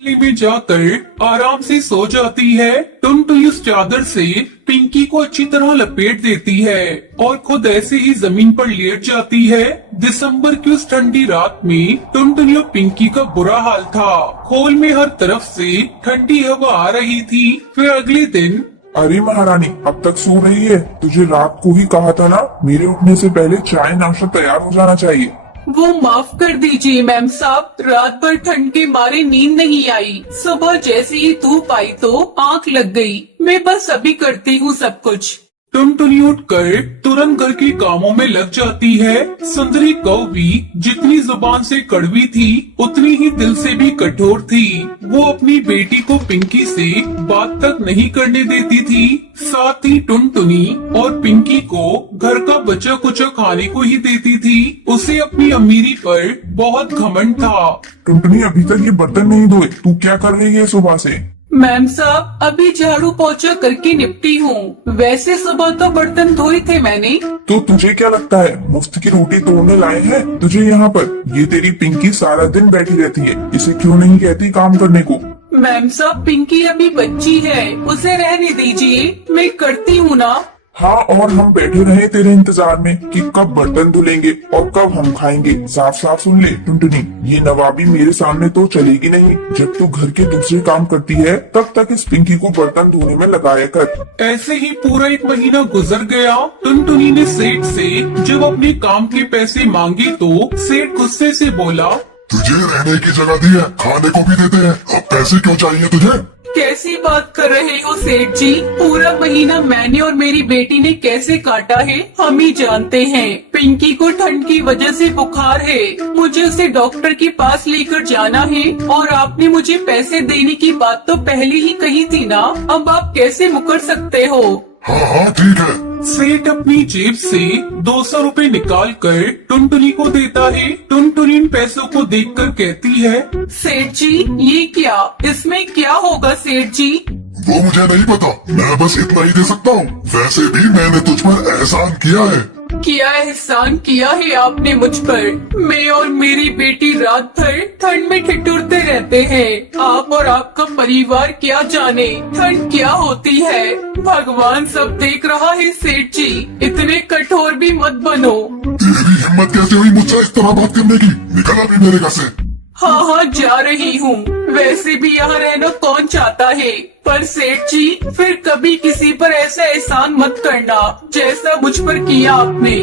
में जाकर आराम से सो जाती है। टुनटुनी उस चादर से पिंकी को अच्छी तरह लपेट देती है और खुद ऐसे ही जमीन पर लेट जाती है। दिसंबर की उस ठंडी रात में टुनटुनी और पिंकी का बुरा हाल था। खोल में हर तरफ से ठंडी हवा आ रही थी। फिर अगले दिन, अरे महारानी, अब तक सो रही है? तुझे रात को ही कहा था ना, मेरे उठने से पहले चाय नाश्ता तैयार हो जाना चाहिए। वो माफ कर दीजिए मैम साहब, रात भर ठंड के मारे नींद नहीं आई। सुबह जैसे ही धूप आई तो आंख लग गई। मैं बस अभी करती हूँ सब कुछ। टुनटुनी उठकर तुरंत घर के कामों में लग जाती है। सुंदरी कौवी जितनी जुबान से कड़वी थी उतनी ही दिल से भी कठोर थी। वो अपनी बेटी को पिंकी से बात तक नहीं करने देती थी। साथ ही टुनटुनी और पिंकी को घर का बचा कुचा खाने को ही देती थी। उसे अपनी अमीरी पर बहुत घमंड था। टुनटुनी, अभी तक ये बर्तन नहीं धोए, तू क्या कर रही है सुबह से? मैम साहब, अभी झाड़ू पोछा करके निपटी हूँ। वैसे सुबह तो बर्तन धोए थे मैंने। तो तुझे क्या लगता है मुफ्त की रोटी तोड़ने लाए हैं तुझे यहाँ पर? ये तेरी पिंकी सारा दिन बैठी रहती है, इसे क्यों नहीं कहती काम करने को? मैम साहब, पिंकी अभी बच्ची है, उसे रहने दीजिए, मैं करती हूँ ना। हाँ, और हम बैठे रहे तेरे इंतजार में कि कब बर्तन धुलेंगे और कब हम खाएंगे। साफ साफ सुन ले टुनटुनी, ये नवाबी मेरे सामने तो चलेगी नहीं। जब तू घर के दूसरे काम करती है तब तक इस पिंकी को बर्तन धोने में लगाया कर। ऐसे ही पूरा 1 महीना गुजर गया। टुनटुनी ने सेठ से जब अपने काम के पैसे मांगे तो सेठ गुस्से से बोला, तुझे रहने की जगह दी है, खाने को भी देते हैं, अब पैसे क्यों चाहिए तुझे? कैसी बात कर रहे हो सेठ जी? पूरा महीना मैंने और मेरी बेटी ने कैसे काटा है हम ही जानते हैं। पिंकी को ठंड की वजह से बुखार है, मुझे उसे डॉक्टर के पास लेकर जाना है और आपने मुझे पैसे देने की बात तो पहले ही कही थी ना, अब आप कैसे मुकर सकते हो? हाँ हाँ ठीक है। सेठ अपनी जेब से 200 रुपए निकाल कर टुनटुनी को देता है। टुनटुनी इन पैसों को देखकर कहती है, सेठ जी ये क्या, इसमें क्या होगा सेठ जी? वो मुझे नहीं पता, मैं बस इतना ही दे सकता हूँ। वैसे भी मैंने तुझ पर एहसान किया है। क्या एहसान किया है आपने मुझ पर? मैं और मेरी बेटी रात भर ठंड में ठिठुरते रहते हैं। आप और आपका परिवार क्या जाने ठंड क्या होती है। भगवान सब देख रहा है सेठ जी, इतने कठोर भी मत बनो। तेरी हिम्मत कैसे हुई मुझसे इस तरह बात करने की? निकल अभी मेरे घर से। हाँ हाँ जा रही हूँ, वैसे भी यहाँ रहना कौन चाहता है। पर सेठ जी फिर कभी किसी पर ऐसा एहसान मत करना जैसा मुझ पर किया आपने।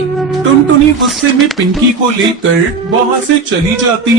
टुनटुनी गुस्से में पिंकी को लेकर वहाँ से चली जाती